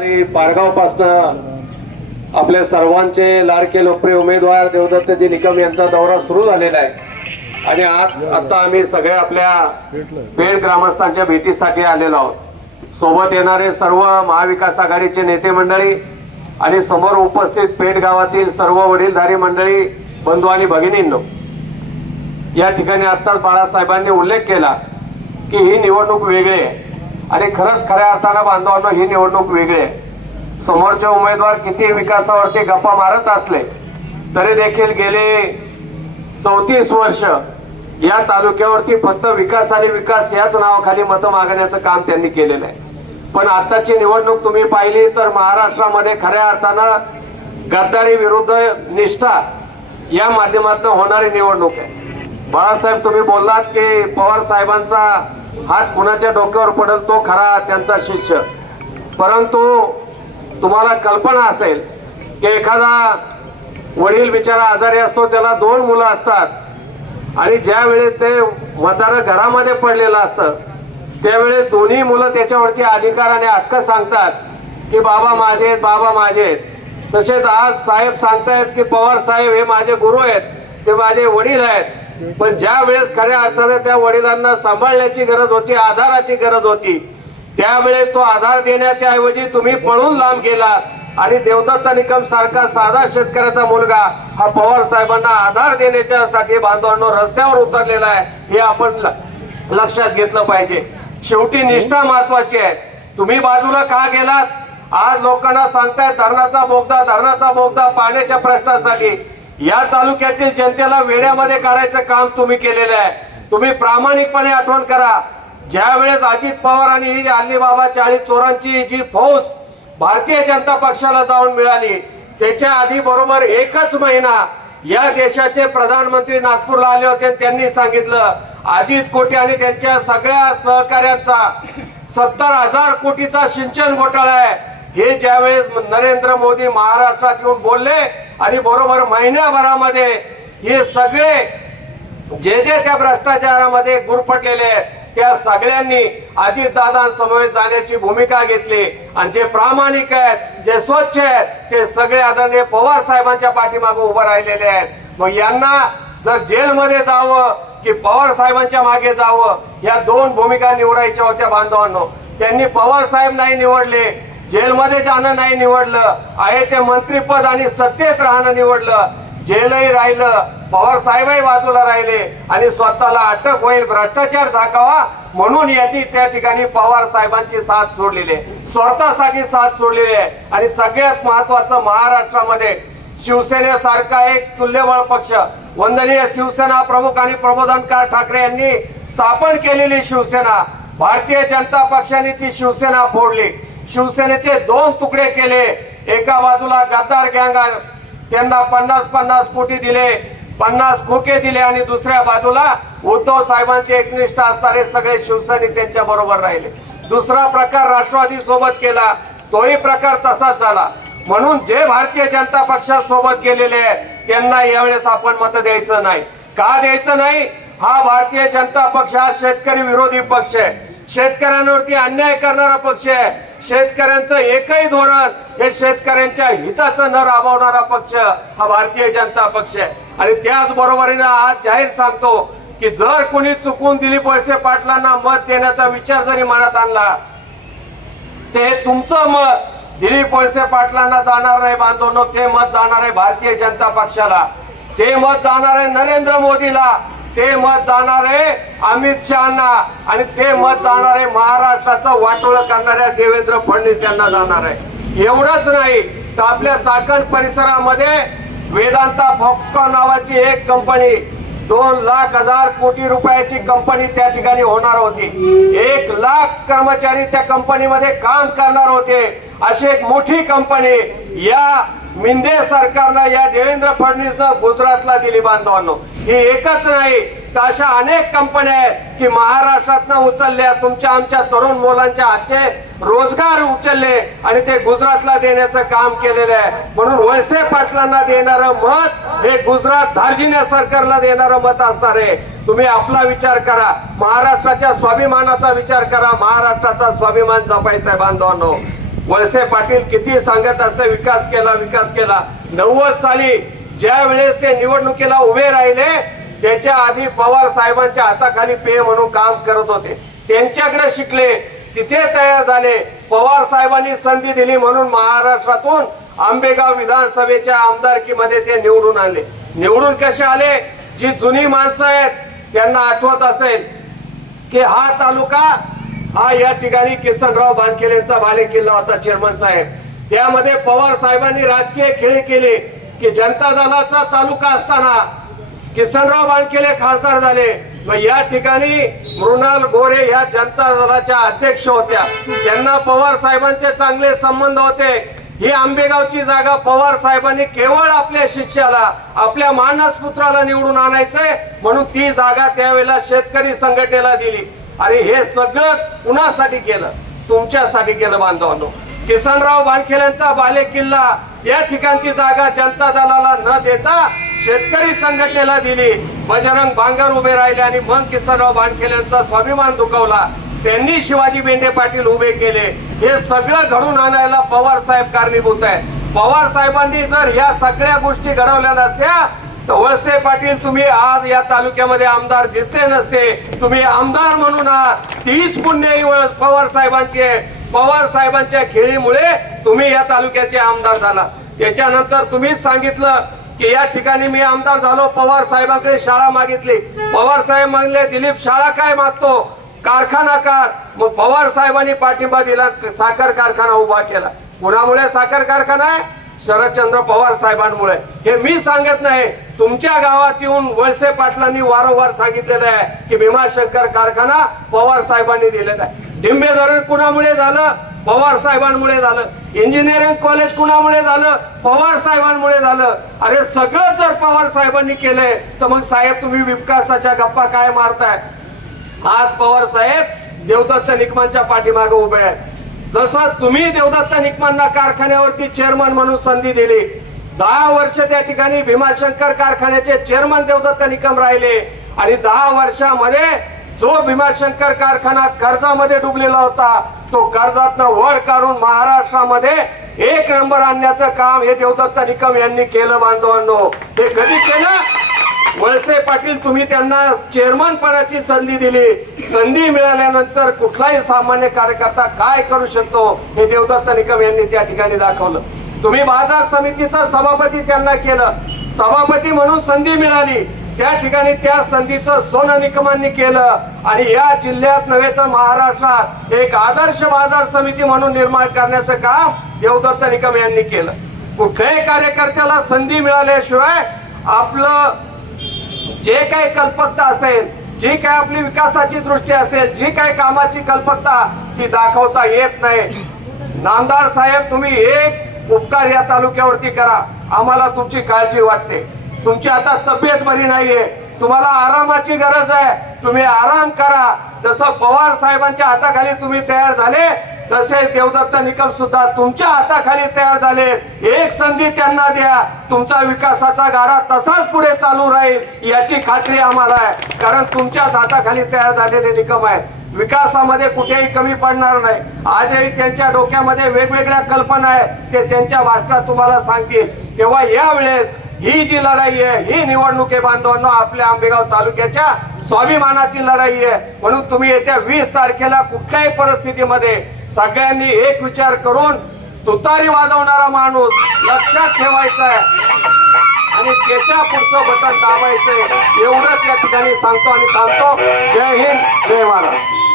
आणि पारगाव पासून आपल्या सर्वांचे लाडके लोकप्रिय उमेदवार देवदत्तजी निकम यांचा दौरा सुरू झालेला आहे आणि आता आम्ही सगळे आपल्या पेठ ग्रामस्थांच्या भेटीसाठी आलेलो आहोत. सोबत येणारे सर्व महाविकास आघाडीचे नेते मंडळी आणि समोर उपस्थित पेठ गावातील सर्व वडीलधारी मंडळी, बंधू आणि भगिनींनो, या ठिकाणी आताच बाळासाहेबांनी उल्लेख केला की ही निवडणूक वेगळी आहे आणि खरंच खऱ्या अर्थानं बांधवांनो ही निवडणूक वेगळी आहे. समोरचे उमेदवार किती विकासावरती गप्पा मारत असले तरी देखील गेले 34 वर्ष या तालुक्यावरती फक्त विकास आणि विकास याच नावाखाली मतं मागण्याचं काम त्यांनी केलेलं आहे. पण आताची निवडणूक तुम्ही पाहिली तर महाराष्ट्रामध्ये खऱ्या अर्थानं गद्दारी विरुद्ध निष्ठा या माध्यमातून होणारी निवडणूक आहे. बाळासाहेब, तुम्ही बोललात की पवार साहेबांचा हात कुणाच्या डोक्यावर पडेल तो खरा त्यांचा शिष्य, परंतु तुम्हाला कल्पना असेल की एखादा वडील बिचारा आजारी असतो, त्याला 2 मुलं असतात आणि ज्या वेळेस ते म्हातारं घरामध्ये पडलेलं असतं त्यावेळेस दोन्ही मुलं त्याच्यावरती अधिकार आणि हक्क सांगतात की बाबा माझे, बाबा माझे. तसेच आज साहेब सांगतायत की पवार साहेब हे माझे गुरु आहेत, ते माझे वडील आहेत. पण ज्या वेळेस खऱ्या अर्थाने त्या वडिलांना सांभाळण्याची गरज होती, आधाराची गरज होती, त्यावेळेस तो आधार देण्याच्या ऐवजी तुम्ही पळून लांब गेला आणि देवदत्त निकम सारखा साधा शेतकऱ्याचा मुलगा हा पवार साहेबांना आधार देण्याच्यासाठी बांधवांनो रस्त्यावर उतरलेला आहे, हे आपण लक्षात घेतलं पाहिजे. शेवटी निष्ठा महत्वाची आहे. तुम्ही बाजूला का गेलात? आज लोकांना सांगताय धरणाचा बोगदा पाण्याच्या प्रश्नासाठी. या तालुक्यातील जनतेला वेड्यामध्ये काढायचं काम तुम्ही केलेलं आहे. तुम्ही प्रामाणिकपणे आठवण करा, ज्या वेळेस अजित पवार आणि ही अलीबाबा 40 चोरांची जी फौज भारतीय जनता पक्षाला जाऊन मिळाली त्याच्या आधी बरोबर 1च महिना या देशाचे प्रधानमंत्री नागपूरला आले होते. त्यांनी सांगितलं अजित कोटी आणि त्यांच्या सगळ्या सहकार्यांचा 70,000 कोटीचा सिंचन घोटाळा आहे. हे ज्यावेळेस नरेंद्र मोदी महाराष्ट्रात येऊन बोलले आणि बरोबर महिन्याभरामध्ये हे सगळे जे त्या भ्रष्टाचारामध्ये गुरफटलेले त्या सगळ्यांनी अजितदादांसमोर जाण्याची भूमिका घेतली आणि जे प्रामाणिक आहेत, जे स्वच्छ आहेत, ते सगळे आदरणीय पवार साहेबांच्या पाठीमागे उभं राहिलेले आहेत. मग यांना जर जेलमध्ये जावं की पवार साहेबांच्या मागे जावं, या 2 भूमिका निवडायच्या होत्या बांधवांनो. त्यांनी पवार साहेब नाही निवडले, जेलमध्ये जाणं नाही निवडलं, आहे ते मंत्रीपद आणि सत्तेत राहणं निवडलं. जेलही राहिलं, पवार साहेबही बाजूला राहिले आणि स्वतःला अटक होईल, भ्रष्टाचार झाकावा म्हणून यांनी त्या ठिकाणी पवार साहेबांची साथ सोडलेली आहे, स्वार्थासाठी साथ सोडलेली आहे. आणि सगळ्यात महत्वाचं, महाराष्ट्रामध्ये शिवसेनेसारखा एक तुल्यबळ पक्ष, वंदनीय शिवसेना प्रमुख आणि प्रबोधनकार ठाकरे यांनी स्थापन केलेली शिवसेना, भारतीय जनता पक्षाने ती शिवसेना फोडली. शिवसेनेचे 2 तुकडे केले. एका बाजूला गद्दार गँग, त्यांना 50-50 कोटी दिले, 50 खोके दिले आणि दुसऱ्या बाजूला उद्धव साहेबांचे एकनिष्ठ असणारे सगळे शिवसैनिक त्यांच्या बरोबर राहिले. दुसरा प्रकार राष्ट्रवादी सोबत केला, तोही प्रकार तसाच झाला. म्हणून जे भारतीय जनता पक्षासोबत गेलेले त्यांना यावेळेस आपण मत द्यायचं नाही. का द्यायचं नाही? हा भारतीय जनता पक्ष हा शेतकरी विरोधी पक्ष आहे, शेतकऱ्यांवरती अन्याय करणारा पक्ष आहे. शेतकऱ्यांचं एकही धोरण हे शेतकऱ्यांच्या हिताचं न राबवणारा पक्ष हा भारतीय जनता पक्ष आहे. आणि त्याच बरोबरीने आज जाहीर सांगतो की जर कोणी चुकून दिलीप वळसे पाटलांना मत देण्याचा विचार जरी मनात आणला, ते तुमचं मत दिलीप वळसे पाटलांना जाणार नाही बांधवांनो, ते मत जाणार आहे भारतीय जनता पक्षाला, ते मत जाणार आहे नरेंद्र मोदीला, ते मत जाणार आहे अमित शहाना आणि ते मत जाणार आहे महाराष्ट्राचं वाटोळं करणाऱ्या देवेंद्र फडणवीस यांना जाणार आहे. एवढंच नाही तर आपल्या चाकण परिसरामध्ये वेदांता फॉक्सकॉन नावाची एक कंपनी, 2,00,000 कोटी रुपयाची कंपनी त्या ठिकाणी होणार होती. 1,00,000 कर्मचारी त्या कंपनीमध्ये काम करणार होते. अशी एक मोठी कंपनी या मिंदे सरकारनं, या देवेंद्र फडणवीसनं गुजरातला दिली बांधवांनो. ही एकच नाही तर अशा अनेक कंपन्या आहेत की महाराष्ट्रातनं उचलल्या, तुमच्या आमच्या तरुण मुलांच्या हातचे रोजगार उचलले आणि ते गुजरातला देण्याचं काम केलेलं आहे. म्हणून वळसे पाटलांना देणारं मत हे गुजरात धार्जिण्या सरकारला देणारं मत असणार आहे. तुम्ही आपला विचार करा, महाराष्ट्राच्या स्वाभिमानाचा विचार करा, महाराष्ट्राचा स्वाभिमान जपायचा आहे बांधवांनो. वळसे पाटील किती सांगत असते विकास केला विकास केला. 90 साली ज्या वेळेस ते निवडणुकीला उभे राहिले त्याच्या आधी पवार साहेबांच्या हाताखाली पेय म्हणून काम करत होते. त्यांच्याकडे शिकले, तिथे तयार झाले. पवार साहेबांनी संधी दिली म्हणून महाराष्ट्रातून आंबेगाव विधानसभेच्या आमदारकीमध्ये ते निवडून आले. निवडून कसे आले? जी जुनी माणसं आहेत त्यांना आठवत असेल की हा तालुका हा या ठिकाणी किसनराव बानखेल यांचा बालेकिल्ला होता. चेअरमन साहेब, त्यामध्ये पवार साहेबांनी राजकीय खेळ केले की जनता दलाचा तालुका असताना किसनराव बानखेल खासदार झाले. मग या ठिकाणी मृणाल गोरे या जनता दलाच्या अध्यक्ष होत्या. त्यांना पवार साहेबांचे चांगले संबंध होते. ही आंबेगावची जागा पवार साहेबांनी केवळ आपल्या शिष्याला आपल्या मानस पुत्राला निवडून आणायचंय म्हणून ती जागा त्यावेळेला शेतकरी संघटनेला दिली. आणि हे सगळं कुणासाठी केलं? तुमच्यासाठी केलं बांधवांनो. किसनराव बानखेल यांचा बालेकिल्ला या ठिकाणची जागा जनता दलाला न देता शेतकरी संघटनेला दिली. बजरंग बांगर उभे राहिले आणि मग किसनराव बानखेल यांचा स्वाभिमान दुखावला. त्यांनी शिवाजी बेंडे पाटील उभे केले. हे सगळं घडून आणायला पवार साहेब कारणीभूत आहे. पवार साहेबांनी जर या सगळ्या गोष्टी घडवल्या नसत्या तर वळसे पाटील तुम्ही आज या तालुक्यामध्ये आमदार दिसले नसते. तुम्ही आमदार म्हणून आहात तीच पुण्य पवार साहेबांची आहे. पवार साहेबांच्या खेळीमुळे तुम्ही या तालुक्याचे आमदार झाला. त्याच्यानंतर तुम्हीच सांगितलं की या ठिकाणी मी आमदार झालो, पवार साहेबांकडे शाळा मागितली. पवार साहेब म्हणले दिलीप शाळा काय मागतो, कारखाना काढ. मग पवार साहेबांनी पाठिंबा दिला, साखर कारखाना उभा केला. कुणामुळे साखर कारखाना आहे? शरदचंद्र पवार साहेबांमुळे. हे मी सांगत नाही, तुमच्या गावात येऊन वळसे पाटलांनी वारंवार सांगितलेलं आहे की भीमाशंकर कारखाना पवार साहेबांनी दिलेला आहे. डिंबे धरण कुणामुळे झालं? पवार साहेबांमुळे झालं. इंजिनिअरिंग कॉलेज कुणामुळे झालं? पवार साहेबांमुळे झालं. अरे सगळं जर पवार साहेबांनी केलंय तर मग साहेब तुम्ही विकासाच्या गप्पा काय मारताय? आज पवार साहेब देवदत्त निकमांच्या पाठीमागे उभे आहेत. जसं तुम्ही देवदत्त निकमांना कारखान्यावरती चेअरमन म्हणून संधी दिली, 10 वर्ष त्या ठिकाणी भीमाशंकर कारखान्याचे चेअरमन देवदत्त निकम राहिले. आणि 10 वर्षामध्ये जो भीमाशंकर कारखाना कर्जामध्ये डुबलेला होता तो कर्जातनं वळ काढून महाराष्ट्रामध्ये 1 नंबर आणण्याचं काम हे देवदत्त निकम यांनी केलं. बांधवांनो, हे कधी केलं? वळसे पाटील तुम्ही त्यांना चेअरमन पदाची संधी दिली. संधी मिळाल्यानंतर कुठलाही सामान्य कार्यकर्ता काय करू शकतो हे देवदत्त निकम यांनी त्या ठिकाणी दाखवलं. तुम्ही बाजार समितीचा सभापती त्यांना केलं. सभापती म्हणून संधी मिळाली, त्या ठिकाणी त्या संधीचं सोनं निकमांनी केलं. आणि या जिल्ह्यात नव्हे तर महाराष्ट्रात एक आदर्श बाजार समिती म्हणून निर्माण करण्याचं काम देवदत्त निकम यांनी केलं. कुठल्याही कार्यकर्त्याला संधी मिळाल्याशिवाय आपलं जे काही कल्पकता असेल, जी काय आपली विकासाची दृष्टी असेल, जी काही कामाची कल्पकता ती दाखवता येत नाही. नामदार साहेब तुम्ही एक उपकार या तालुक्यावरती करा. आम्हाला तुमची काळजी वाटते. तुमची आता तब्येत बरी नाहीये, तुम्हाला आरामाची गरज आहे. तुम्ही आराम करा. जसं पवार साहेबांच्या हाताखाली तुम्ही तयार झाले तसे देवदत्त निकम सुद्धा तुमच्या हाताखाली तयार झाले. एक संधी त्यांना द्या, तुमचा विकासाचा गाडा तसाच पुढे चालू राहील याची खात्री आम्हाला आहे. कारण तुमच्याच हाताखाली तयार झालेले निकम आहेत. विकासामध्ये कुठेही कमी पडणार नाही. आजही त्यांच्या डोक्यामध्ये वेगवेगळ्या कल्पना आहेत, ते त्यांच्या भाषणात तुम्हाला सांगतील. तेव्हा यावेळेस ही जी लढाई आहे ही निवडणुकी बांधवांनो आपल्या आंबेगाव तालुक्याच्या स्वाभिमानाची लढाई आहे. म्हणून तुम्ही येत्या 20 तारखेला कुठल्याही परिस्थितीमध्ये सगळ्यांनी एक विचार करून तुतारी वाजवणारा माणूस लक्षात ठेवायचा आहे आणि त्याच्या पुढचं बटन दाबायचंय. एवढंच या ठिकाणी सांगतो आणि थांबतो. जय हिंद, जय महाराष्ट्र.